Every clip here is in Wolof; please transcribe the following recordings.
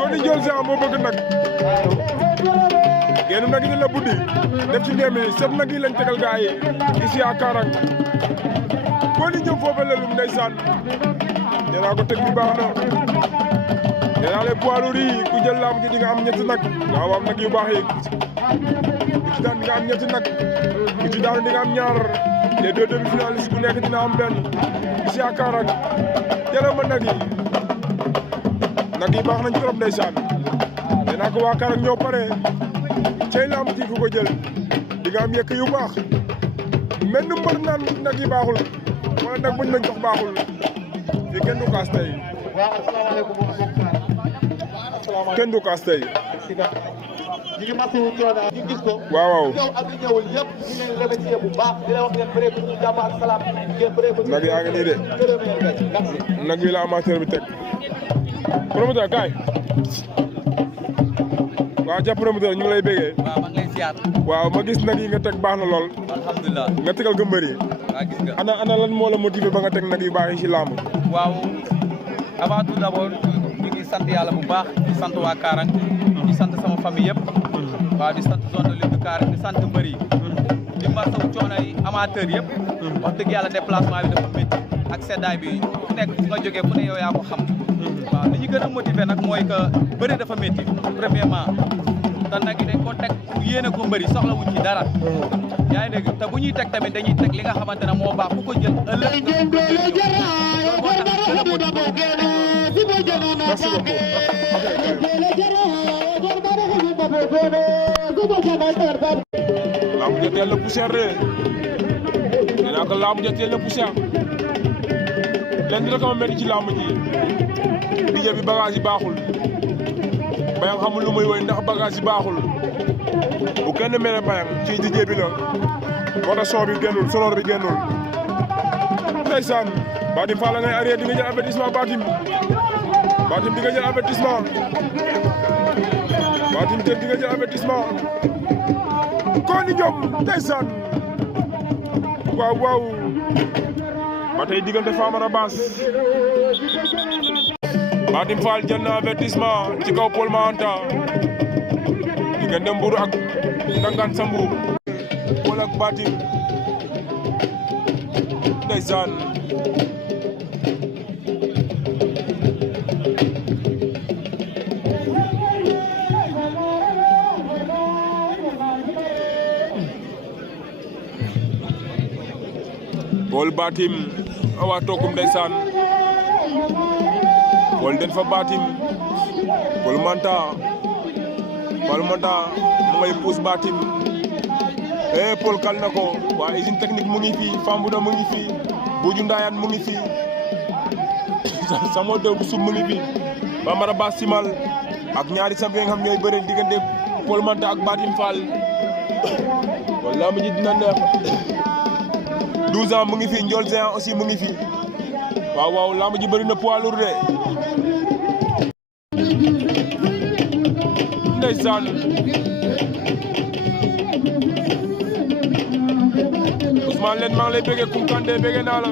kon ni Géant moo bëgg nag génn nag yi la buddi def ci ndéem yi set nag yi lañ tegal gaa yi ici à Karang kon ni ñëw foofu la lum ndeysaan nee naa ko teg bi baax na nee naa les poids lourds yi ku jël lamb ji di nga am ñetti nag waaw am nag yu baax yi ku ci daan di nga am ñetti nag ku ci daan di nga am ñaar les deux demi-finalistes bu nekk dina am benn ici à Karang jëlal ma nag yi baax nañ trop ndeysaan nee naa ko waa Karang ñoo pare cey lamb ji ku ko jël di nga am yekk yu baax mel ni mbër naan nag yi baaxul wala nag buñ lañ jox baaxul fii kenn du kaas tey kenn du kaas tey ñu ngi massiwu coono ñu gis ko. waaw ñëw ak ñëwul yëpp ñu leen remercier bu baax di la wax ngeen bëree ko ñu jàmm ak salaam ngeen bëree ko. nag yaa ngi nii de nag wi la amateur bi teg promoteur kaay waaw ca promoteur ñu ngi lay bégee. waaw maa ngi lay ziar. waaw ma gis nag yi nga teg baax na lool. alhamdulilah nga tegal ko mbër yi. waaw gis nga. ana lan moo la motivé ba nga teg nag yu baax yi ci làmb. waaw avant tout d'abord ñu ngi sant yàlla bu baax di sant waa Karang di sant sama famille yëpp. waaw di sant zone de lutte de Karang di sant mbër yi. di masawu coono yi amateur yëpp. wax dëgg yàlla déplacement bi dafa métti ak seddaay bi fu nekk fu nga jógee fu ne yow yaa ko xam. waaw li ñu gën a motivé nag mooy que bëri dafa métti premièrement te nag dañ ko teg pour yéene ko mbëri soxla wuñ ci dara. yaa ngi dégg te bu ñuy teg tamit dañuy teg li nga xamante ne moo baax ku ko jël ëllëg nga ko jël loolu moo tax gën a motivé. merci beaucoup. lamb ja teel la poussière de nee naa ko lamb ja teel la poussière lenn rek ma metti ci lamb ji DJ bi bagage yi baaxul Bayang xamul lu muy woy ndax bagage yi baaxul bu kenn mere Bayang ci DJ bi la moo tax son bi génnul sonor bi génnul ndeysaan Batim Fall ngay arrière di nga jël avertissement Batim di nga jël avertissement Batim di nga jël avertissement kon ni ñoom ndeysaan waaw waaw ba tey diggante Famara Bass Batim Fall jël na avertissement ci kaw Paul Manta diggante Mbour ak Ndangaan Sambu Paul ak Batim ndeysaan Paul Batim awa tokum ndeysaan Paul den fa Batim Paul Manta mu ngay puus Batim Paul kal na ko waa usine technique mu ngi fii Fambouda mu ngi fii boudiou Ndayane mu ngi fii sama doom bu sub mu ngi fii Famara Bass Simal ak ñaari sab yi nga xam ñooy bëre diggante Paul Manta ak Batim Fall wala mu ji dina neex 12 ans mu ngi fi ndiol Géant aussi mu ngi fi waaw waaw lamb ji bëri na poids lourd de ndeysaan Ousmane leen maa ngi lay bëggee Koukandé bëggee naa la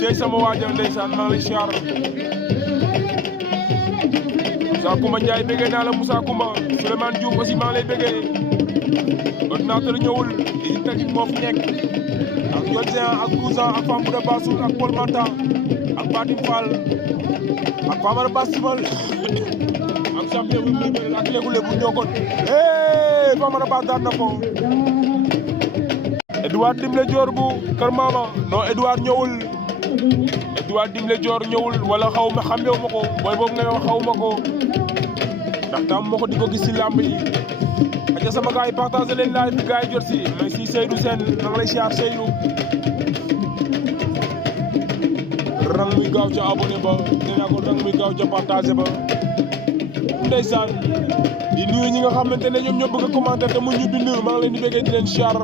cey sama waajal ndeysaan maa ngi lay siyaar Moussa Koumba Ndiaye bëggee naa la Moussa Koumba Souleymane Diouf aussi maa ngi lay bëggee ordinateur ñëwul usine technique moo fi nekk ak ndiol Géant ak 12 ans ak Fambouda Bassoul ak Paul Manta ak Batim Fall ak Famara Bass Simal ak champion bi muy ak léegu-léegu ñoo ko Famara Bass daan na ko Edouard Dimle Dior bu Kër Mama non Edouard ñëwul Edouard Dimle Dior ñëwul wala xaw ma xamewu ma ko booy boobu nga wax xaw ma ko ndax tam ma ko di ko gis si làmb yi aja sama gars yi partagé leen live bi gars yi jot si mais si Seydou Sène na nga lay siyaar Seydou rang muy gaaw ca abonné ba nee naa ko rang muy gaaw ca partagé ba ndeysaan di nuyu ñi nga xamante ne ñoom ñoo bëgg a commenter te mu ñu bind maa ngi leen di bëggee di leen siyaar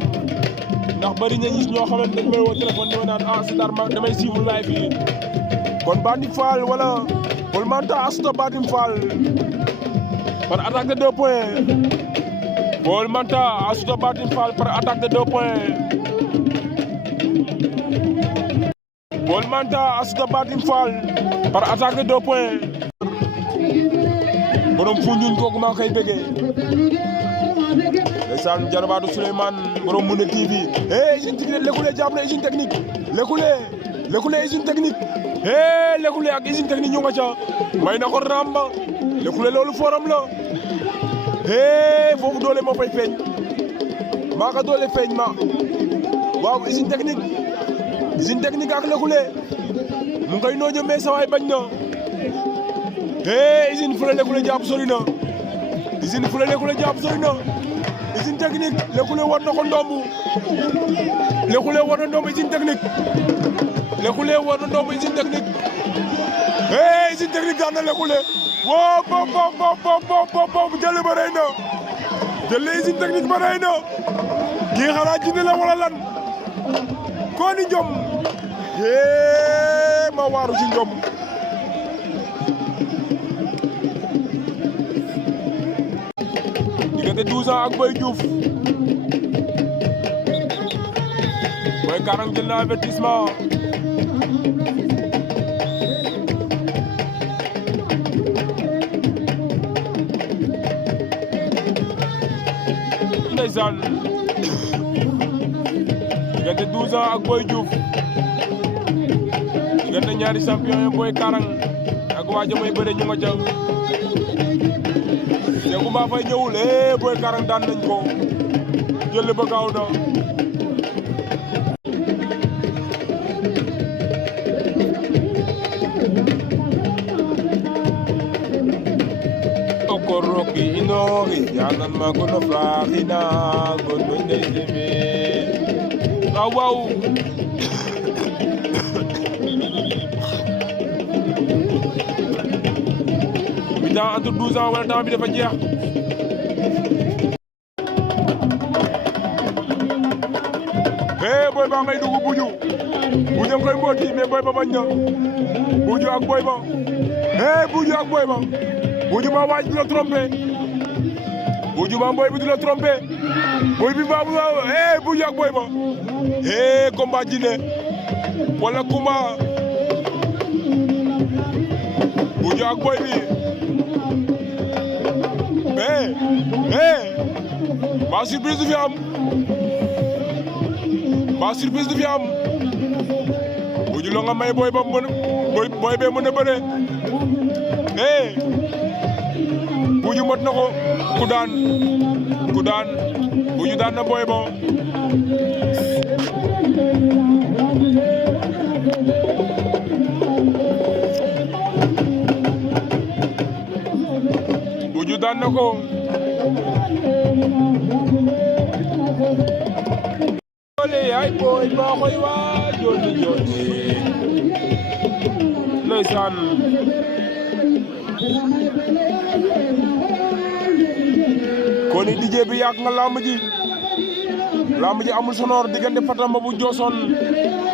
ndax bari na gis ñoo xamante dañ may woo téléphone dama naan ah Sitar ma damay suivre live yi kon Batim Fall wala Paul Manta asuta Batim Fall par attaque de 2 points Paul Manta asuta Batim Fall par attaque de 2 points Paul Manta asuta Batim Fall par attaque de 2 points borom Foundiougne kooku maa koy bëggee ndeysaan jarabaatu Souleymane borom Mouna TV usine technique Lekule jàpp na usine technique Lekule usine technique Lekule ak usine technique ñu nga ca may na ko ramba Lekule loolu forum la foofu doole moo fay feeñ maa ka doole feeñ ma waaw usine technique ak Lekule mu ngay nooño mais sa waay bañ na usine fu la Lekule jàpp sori na usine fu la Lekule jàpp sori na usine technique Lekule war na ko ndombu Lekule war na ndombu usine technique Lekule war na ndombu usine technique usine technique daan na Lekule woo bo jël ba rey na jël usine technique ba rey na kii xanaa jinne la wala lan ko ni njom ma waaru ci njom diggante 12 ans ak Boy Diouf Boy Karang jël na avertissement ndeysaan diggante 12 ans ak Boy Diouf diggante ñaari champion yi Boy Karang ak waaja may bëre ñu nga ca Seeku Mbaa Fay ñëwul Boy Karang daan nañ ko jël ba gaaw na okoroki inori yanan ma kono flahina gono ndezime waaw mi-temps entre 12 ans wala temps bi dafa jeex boy ba ngay dugg boudiou koy mbooti mais boy ba bañ na boudiou ak boy ba boudiou ak boy ba boudiou ba waaj du la trompé boudiou ba boy bi du la trompé boy bi ba boudiou ak boy ba combat jinne wala kuma boudiou ak boy bi ba surprise du fi am ba surprise du fi am boudiou lo nga may boy ba boy be mën a bëre boudiou mot na ko ku daan boudiou daan na boy ba boudiou daan na ko ay boy ba koy waa joni ndeysaan koni DJ bi yàgg nga lamb ji amul sonor diggante Fatamba bu Joson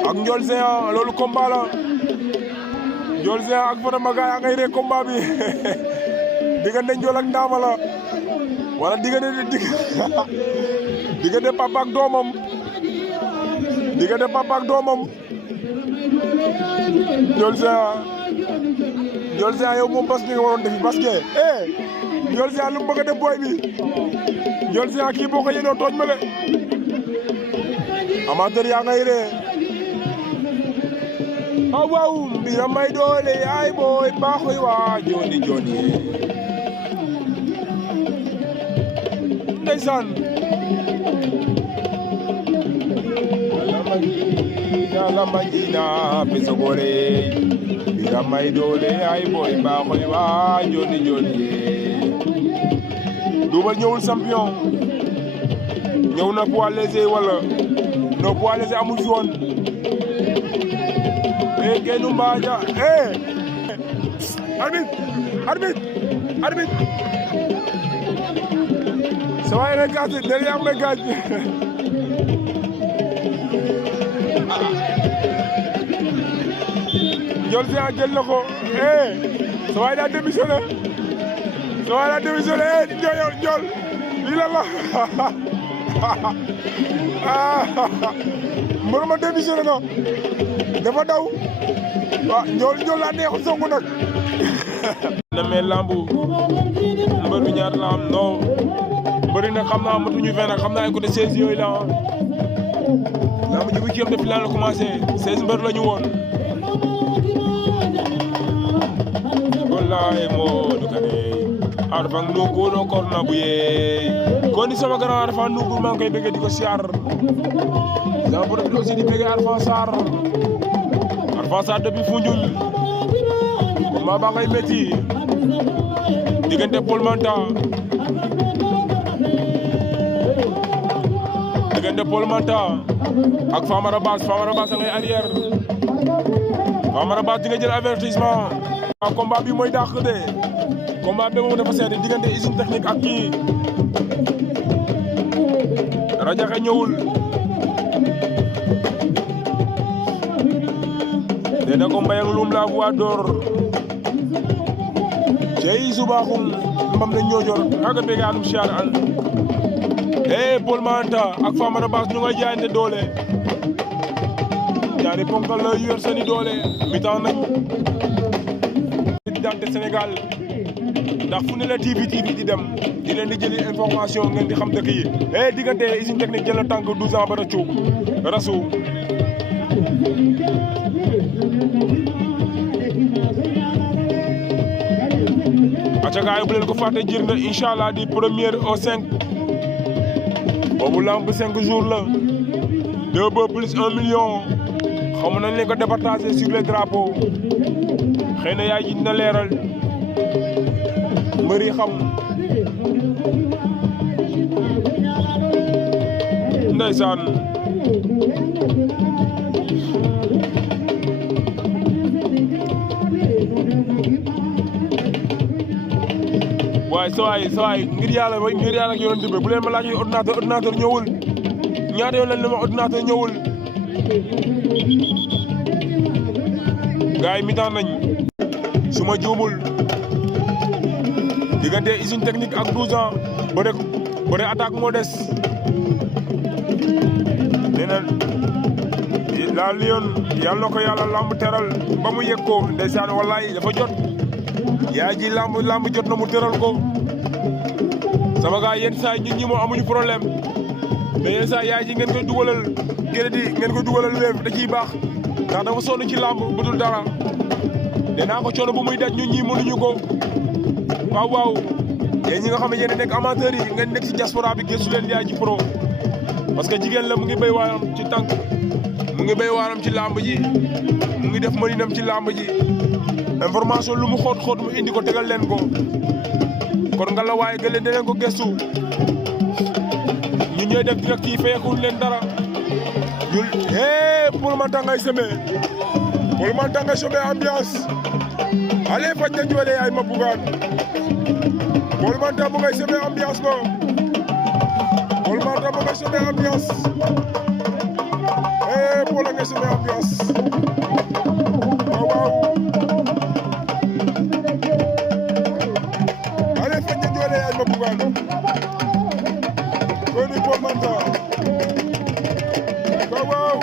ak Ndiol Géant loolu combat la Ndiol Géant ak Fatamba gaay a ngay ree combat bi diggante Ndiol ak Ndama la wala diggante papa ak doomam Ndiol Géant yow moom bas bi nga waroon defi parce que Ndiol Géant lu mu bëgg a def boy bi Ndiol Géant kii boo ko yéenoo tooñ ma de amateur yaa ngay ree waaw mbira may doole ay boy baaxoy waa joni ndeysaan la magina pesogore mbira may doole ay boy baaxoy waa joni Double ñëwul champion ñëw na poids léger wala no poids léger amul fi woon kenu mbaaja arbitre sa waay na gaaj der yaa may gaaj Ndiol Géant jël na ko sa waay daa démissionné Ndiol lii la mbër ma démissionné na dafa daw waaw Ndiol laa neexul songu nag na me lambu ñaar la am non bëri na xam naa matuñu 20 nag xam naa ay côté 16 yooyu la lamb ji huitième de finale la commencé 16 mbër la ñu woon wallahi Modou Kane Ada Fass nugu no korna bu yeey kon ni sama grand Ada Fass nugu maa ngi koy bëgg di ko siyaar sama borom aussi di bëgg Ada Fass Sarr depuis Foundiougne maa ba ngay métti diggante Paul Manta ak Famara Bass a ngay arrière Famara Bass di nga jël avertissement combat bi mooy dàq de combat bi moom dafa seeti diggante usine technique ak kii Radiakhé ñëwul nee na ko mbayang lum la voix d'or cey subaxum mbam na ñoojor kaga bega anum siyaar an Paul Manta ak Famara Bass ñu ngay jaayante doole ñaari ponkal la yor seeni doole mi-temps nañ dante Sénégal ndax fu ne la TV di dem di leen di jëli information ngeen di xam dëkk yi diggante usine technique jël na tànk 12 ans ba rasu aca gaay bu leen ko fàtte jir na inchallah di 1er au 5 boobu lamb 5 jours la 2 bœufs plus 1 million xam nañ leen ko départager sur les drapeaux xëy na yaay ji dina leeral mbër yi xam ndeysaan waaye sawaay ngir yàlla ak yonent bi bu leen ma laaj ordinateur ñëwul ñaata yoon lañ ne ma ordinateur ñëwul gaay mi-temps nañ su ma juumul diggante usine technique ak 12 ans bëre attaque moo des nee na la lion yàlla na ko yàlla lamb teral ba mu yëg ko ndeysaan wallaay dafa jot yaa ji lamb jot na mu teral ko sama gaay yenn saa ñun ñi moo amuñu problème mais yenn saa yaay ji ngeen koy dugalal ngeen koy dugalal wéef da ciy baax ndax dafa sonn ci lamb budul dara danaa ko coono bu muy daj ñun ñi mënuñu ko waaw yéen ñi nga xam ne yéen nekk amateurs yi ngeen nekk ci diaspora bi gëstu leen yaay ji pro parce que jigéen la mu ngi béy waaram ci tànk mu ngi béy waaram ci lamb ji mu ngi def mëninam ci lamb ji information lu mu xóot mu indi ko tegal leen ko kon nga la waaye gëleen deneen ko gëstu ñu ñooy def direct yi feekul leen dara ñul Paul Manta ngay semé Paul Manta ngay semé ambiance ale faj na njoole yaay ma bugaan Paul Manta mu ngay semé ambiance ko Paul Manta mu ngay semé ambiance Paul ngay semé ambiance waaw ale faj na njoole yaay ma bugaan ko ni Paul Manta waaw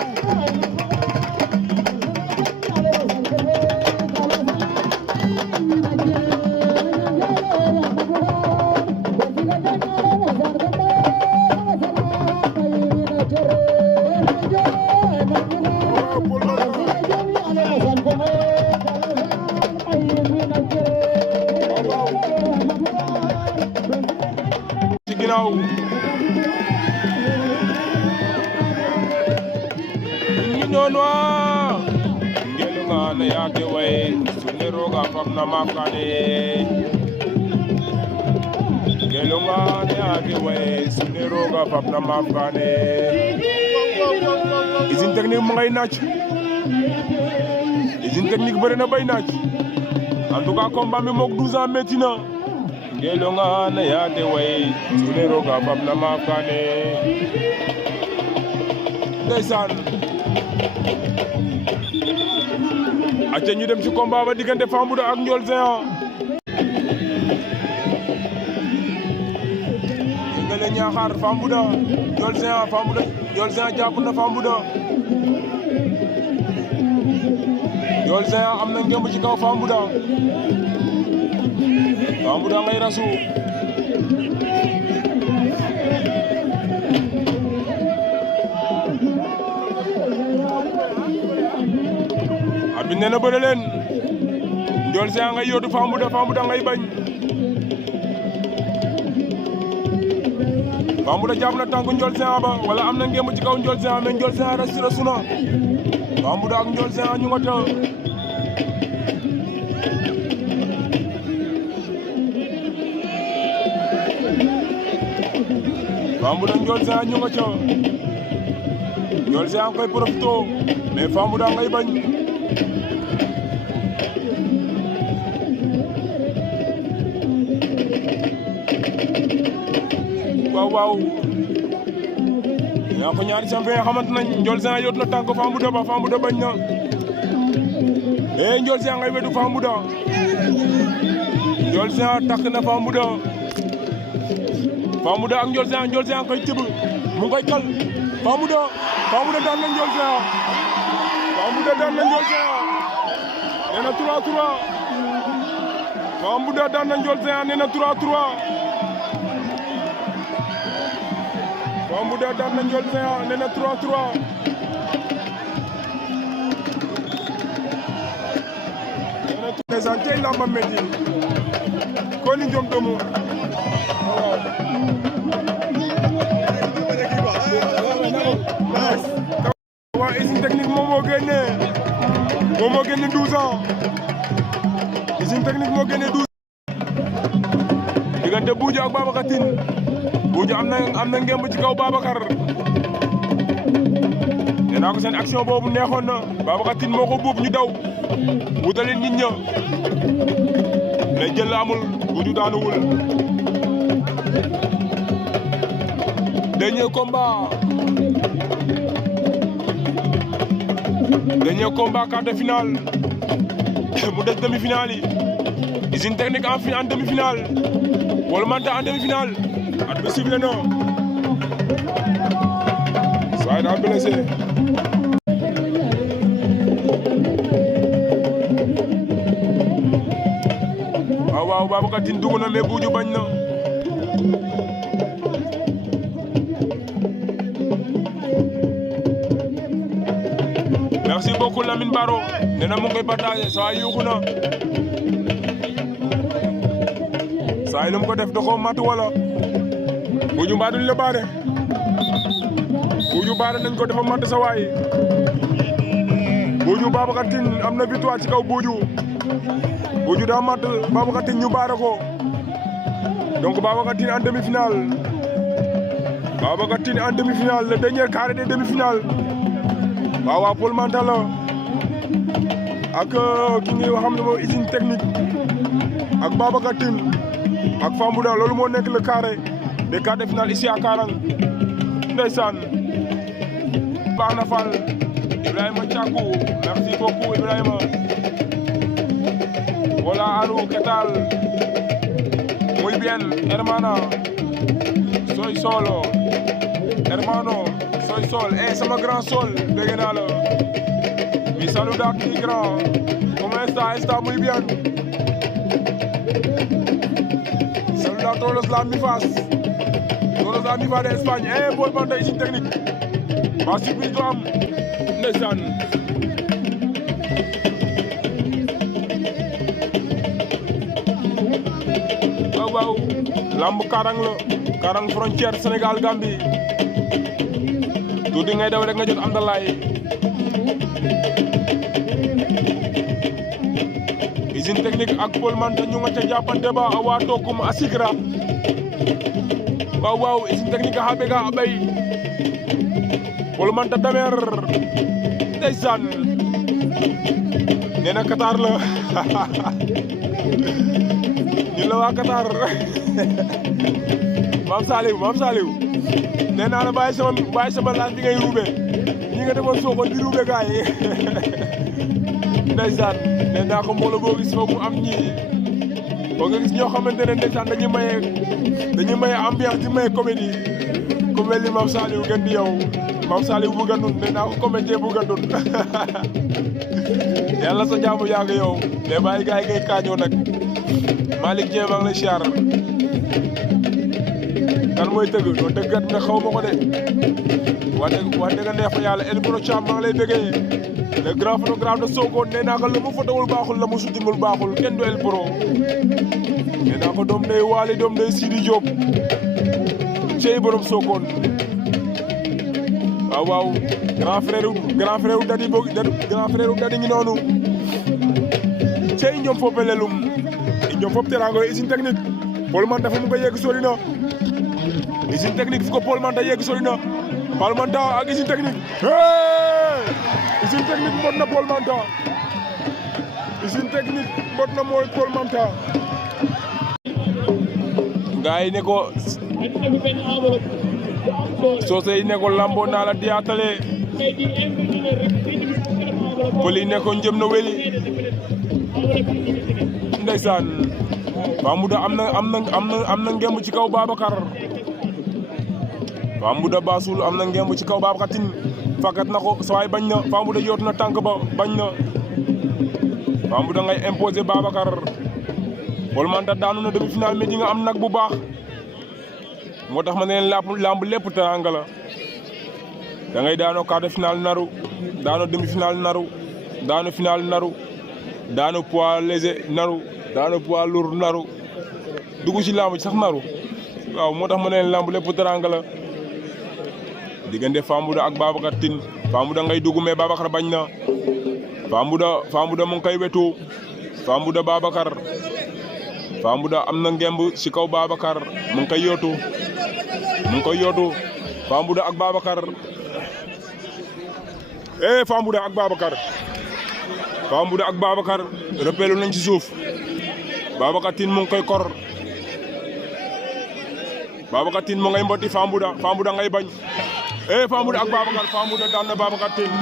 ci ginnaaw ñi noon wa ngelu nga na yaate way sune roga fam na makane ngelu nga na yaate way sune roga fam na makane usine technique mu ngay naaj usine technique bëri na bay naaj en tout cas combat mi mook 12 ans métti na ngelu nga na yaate way sune roga fam na makane ndeysaan acca ñu dem ci combat ba diggante Fambouda ak ndiol Géant ngele ñaaxaar Fambouda ndiol Géant ndiol Géant jàpp na Fambouda ndiol Géant am na ngemb ci kaw Fambouda ngay rasu abi nee na bëre leen Ndiol Géant ngay yóotu Fambouda ngay bañ Fambouda jàpp na tànku Ndiol Géant ba wala am na ngemb ci kaw Ndiol Géant mais Ndiol Géant reste suna Fambouda ak Ndiol Géant ñu nga ta Fambouda Ndiol Géant ñu nga ca Ndiol Géant koy profito mais Fambouda ngay bañ waaw yaa ko ñaari champion yi xamante nañ Ndiol Géant yóot na tànk Fambouda ba Fambouda bañ na Ndiol Géant ngay wetu Fambouda Ndiol Géant takk na Fambouda ak Ndiol Géant koy tibb mu koy kal Fambouda daan na Ndiol Géant nee na 3-3 Fambouda daan na Ndiol Géant nee na 3-3 Fambouda daan na Ndiol Géant nee na 3-3 nee na présenté lamba metti ko ni jom domo waaw usine technique moom moo génne 12 ans usine technique moo génne 12 diggante Boudiou ak Babacar Tine Boudiou am na ngemb ci kaw Babacar nee naa ko seen action boobu neexoon na Babacar Tine moo ko buub ñu daw wutali nit ña mais jël la amul Boudiou daanuwul dernier combat quart de finale mu des demi-finale yi usine technique en demi-finale wala manta en demi-finale at bi sifflé na saa daa blessé waaw Babacar Tine dugg na mais Boudiou bañ na merci beaucoup Lamine Baro nee na mu ngi koy partagé saa yuuxu na saa yi lu mu ko def da koo mat wala Boudiou mbaa duñ la baare Boudiou baare nañ ko dafa mat sa waay Boudiou Babacar Tine am na victoire ci kaw Boudiou daa mat Babacar Tine ñu baare ko donc Babacar Tine en demi-finale le dernier carré des demi-finales waaw Paul Manta la ak ki nga xam ne mooy usine technique ak Babacar Tine ak Fambouda loolu moo nekk le carré des quarts de finale ici à Karang ndeysaan baax na Fall Ibrahima Thiakou merci beaucoup Ibrahima voilà allo ¿qué tal? Muy bien hermana soy solo hermano soy sol sama grand sol dégg naa la mi saluda a ti grand ¿cómo está muy bien saluda a todos los amifas de Espagne Paul Manta usine technique ba surprise do am ndeysaan waaw lamb Karang la Karang frontière Sénégal Gambie tuuti ngay daw rek nga jot Amdalaay usine technique ak Paul Manta ñu nga ca jàppante ba awa tokum asigra waaw usine technique a xabe ga abay Paul Manta damer ndeysaan nee na Qatar la ñu la waa Qatar Maam Saliou nee naa la bàyyi sama laaj bi ngay ruube ñi nga demoon soogoon di ruube gaay yi ndeysaan nee naa ko mbooloo boo gis foog mu am ñii foog nga gis ñoo xamante ne ndeysaan dañuy maye ambiance di maye comédie ku mel ni Maam Saliou gën di yow Maam Saliou bu gandun nee naa ko comédien bu gandun yàlla sa jaamu yaa ngi yow mais bàyyi gaay ngay kaañoo nag Malick Dieng maa ngi lay siyaar kan mooy tëgg doo tëggat nga xaw ma ko de wax dëgg neex fa yàlla El Pro Thiam maa ngi lay bëggee le grand photographe de Sokone nee naa ko la mu fotowul baaxul la mu sutimul baaxul kenn du El Pro nee naa ko doom day Waly doom day Sidi Diop cey borom Sokone waaw waaw grand frère dadi boog grand frère dadi ngi noonu cey ñoom fo pelelum ñoom fop teraanga usine technique Paul Manta fu mu ko yegg sori na usine technique fu ko Paul Manta yegg sori na Paul Manta ak usine technique usine technique mbot na Paul Manta usine technique mbot na mooy Paul Manta gaay ne ko soose yi ne ko lambo naa la diyaatale pël yi ne ko njëm na weli ndeysaan Fambouda am na ngemb ci kaw Babacar Fambouda Basul am na ngemb ci kaw Babacar Tine fakat na ko sawaay bañ na Fambouda yootu na tànk ba bañ na Fambouda ngay imposer Babacar Paul Manta daanu na demi-finale mais di nga am nag bu baax moo tax ma ne lamb lépp teranga la da ngay daanoo quart de finale naru daanoo demi-finale naru daanu finale naru daanu poids léger naru daanu poids lourd naru dugg ci lamb sax naru waaw moo tax ma ne lamb lépp teranga la diggante Fambouda ak Babacar Tine Fambouda ngay dugg mais Babacar bañ na Fambouda mu ngi koy wetu Fambouda Babacar Fambouda am na ngemb ci kaw Babacar mu ngi koy yootu Fambouda ak Babacar Fambouda ak Babacar repelu nañ ci suuf Babacar Tine mu ngi koy kor Babacar Tine mu ngay mbotti Fambouda ngay bañ Fambouda ak Babacar Fambouda daan na Babacar Tine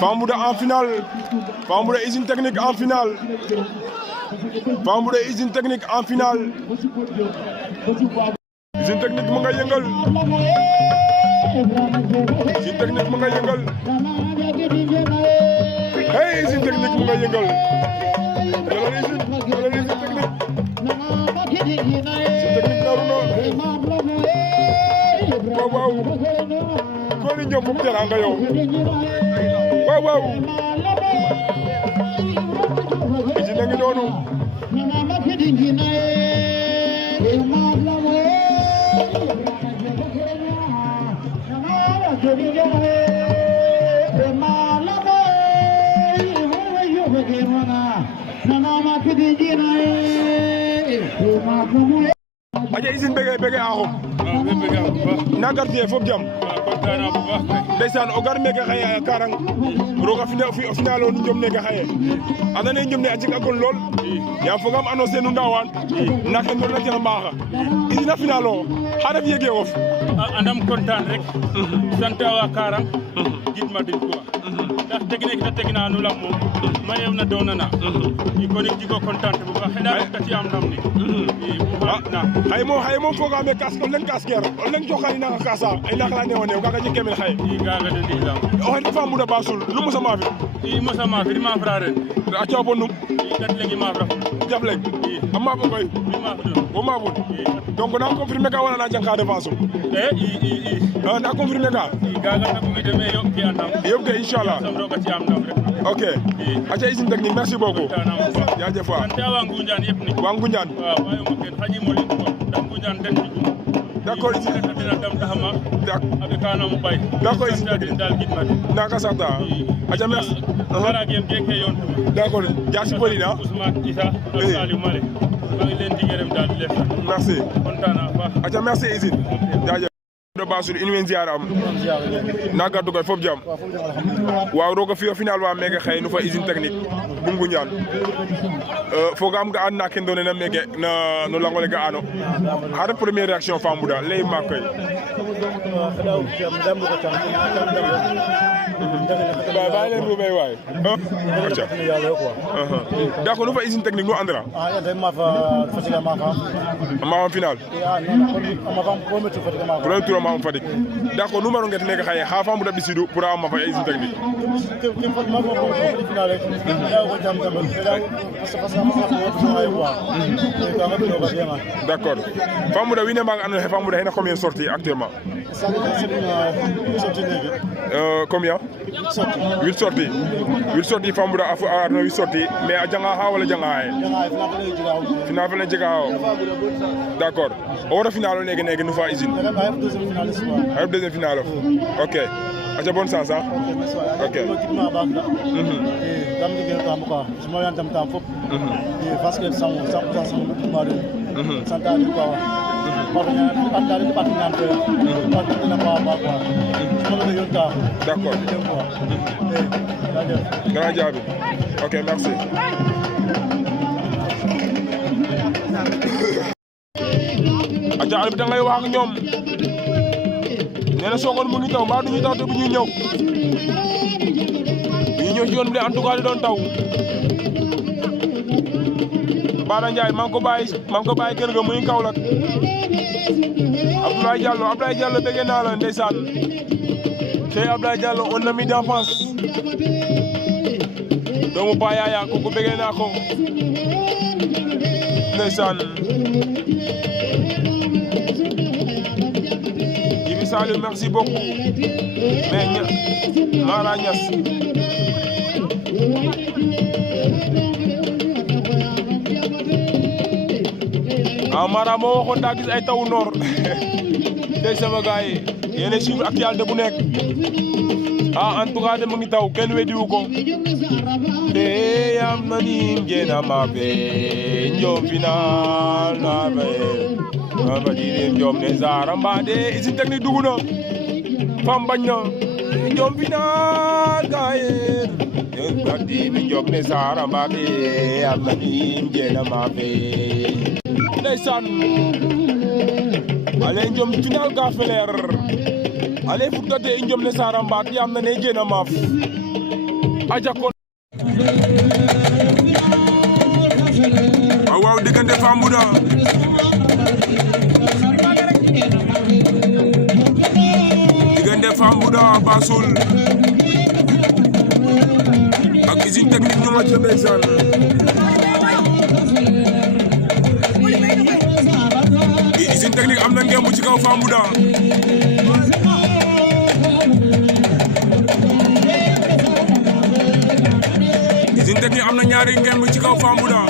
Fambouda en finale Fambouda usine technique en finale Fambouda usine technique en finale usine technique mu ngay yëngal usine technique mu ngay yëngal usine technique mu ngay yëngal usine technique naru na waaw ko ni ñoom fop teranga yow waaw usine ngi noonu aja usine bëgge axum na gartie fop jam ndeysaan o gar meke xaye karang roga finalo ni njom neke xaye anda ne njom ne a jeg a gon lool yaam fogam annoncer nu ndawan nake ndona tena maaxa usine a finalo xa ref yege of andam content rek sant wa karang gidma den quoi ndax technique ta tegna nu lam moom mayew na doonana i ko nek jigo content bu baax xena rek ci am ndam ni xay moom fogaame kas o leng kaskeer o leng joxani nanga kasa ay naak la newo neew kaga jeg kemel xaye i gaga de ndisam o xet Fambouda Basul lu mosa maafit i mosa maafit ma frère a coow bo num i gat legi maaf raful jaf leng a maafo koy mi maafut bo maafut donc na confirmer ka wala na jang ka devance na confirmer ka i gaga tagu mi deme yo ke andam yëpp ke inchallah sam roga ci am ndam rek ok aca usine technique merci beaucoup jaajëf wa sant wa Ngunjaan yëpp ni wa Ngunjaan waaw wayo ma ken xaji mo lik ko ndax Ngunjaan den jigum d'accord usine dina dam taxama abe kana mo bay d'accord usine technique dal gidma naka santa aca merci dara gem keke yon d'accord jaasi poli na Ousmane Issa ak Saliou Male maa ngi leen di gërëm daal di leen merci kontaan naa baax aca merci usine jaajëf Basul in way ziar am na gaddu koy fop jam waaw roga fiyo final wa meke xaye nu fa usine technique bu Ngunjaan fogam ga an na ken doone na meke no langole ga ano xa ref première réaction Fambouda ley maak koy bàyyi leen ruumey waay d'accord nu fa usine technique nu andra maafam final premier tour ma am Fatick d'accord numéro ngeen nekk xaye xa Fambouda ɓisiidu pour a ma fa usine technique d'accord Fambouda wiin we mbaag ando naye Fambouda xena combien sorties actuellement combien 8 sorties 8 sorties Fambouda a arno 8 sorties mais a janga xa wala janga xaye final fene jega xayo d'accord o wara final o neke nu fa usine xayef deuxième final of ok aca bonne chance ok dam ligel tam quoi suma yan tam fop parce que sang ma do santa ni quoi andale partenaire partenaire ba quoi suma do yonta d'accord grand jaabi ok merci aca arbitre da ngay wax ak ñoom nee na Sokone mu ngi taw mbaa du ñuy taw te bu ñuy ñëw ci yoon bi de en tout cas di doon taw Bada Ndiaye maa ngi ko bàyyi kër ga muy Kaolack Abdoulaye Diallo bëgg naa la ndeysaan c'est Abdoulaye Diallo un ami d'enfance doomu Pa Yaya kooku bëgg naa ko ndeysaan Jibi Saliou merci beaucoup mais Mara Niass Mara moo waxoon daa gis ay taw noor tey sama gars yi yéen suivre actualité bu nekk en tout cas de mu ngi taw kenn weddiwu ko te am na ni ngena ma be njom final na be ma di njom ne zara mbade usine technique dugg na fam bañ na njom final gaay di njom ne zara mbade am na ni ngena ma be ndeysaan ale njom final ka feler ale fuddate njom ne sara mbaat yam na ne jena maaf aja kon waaw diggante Fambouda Bassoul ak usine technique ñu ma ca ndeysaan usine technique am na ngemb ci kaw Fambouda usine technique am na ñaari ngemb ci kaw Fambouda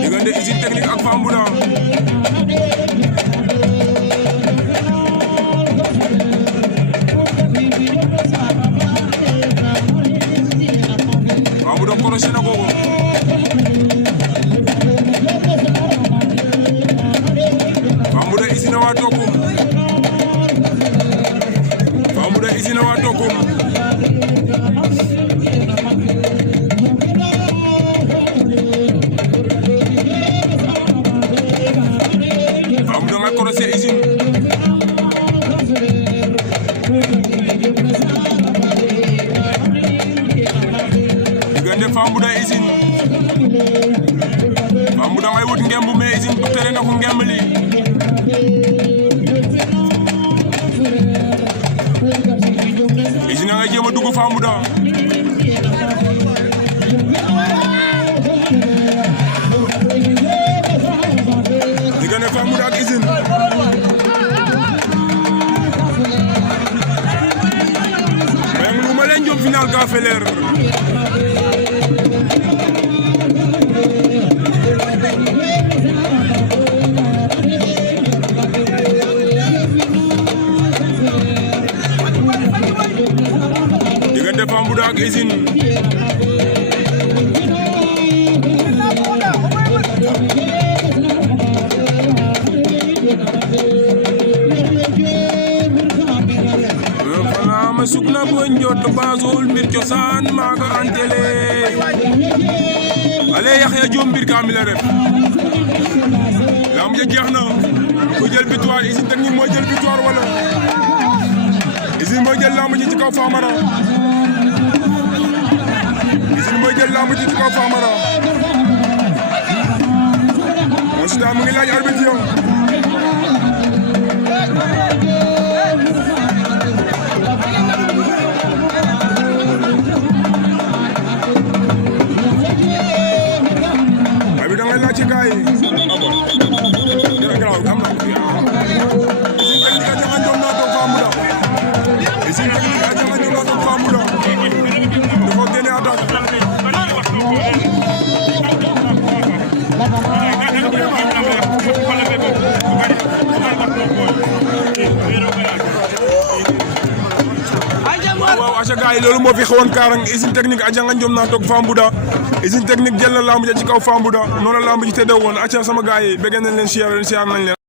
diggante usine technique ak Fambouda korosé na ko Fambouda usine wa Tokum Fambouda usine wa Tokum Fambouda nga korosé usine Fambouda usine Fambouda ngay wut ngemb mais usine bu tere na ko ngemb li usine nga jéem a dugg Fambouda diggante Fambouda ak usine mais lu ma leen jom final ka feler diggante Fambouda ak usine fana ma sukna bo njot Bassoul mbir cosaan maaga antele ale Yaxya Jom mbir kamila ref lam ja jeex na ko jël victoire usine technique moo jël victoire wala usine moo jël lamb ji ci kaw Famara mooy jël lamb ji ci kaw Fambouda Mon Siteu mu ngi laaj arbitre yow abi da ngay laaj ci gaay yi graw am na usine technique a jangan ñoo toog Fambouda dafa génne attaque waaw aca gaay yi loolu moo fi xewoon Karang usine technique a jangan ñoom naa toog Fambouda usine technique jël na lamb ja ci kaw Fambouda noonu la lamb ji tëddee woon aca sama gaay yi bëgg nañ leen siyaar nañ leen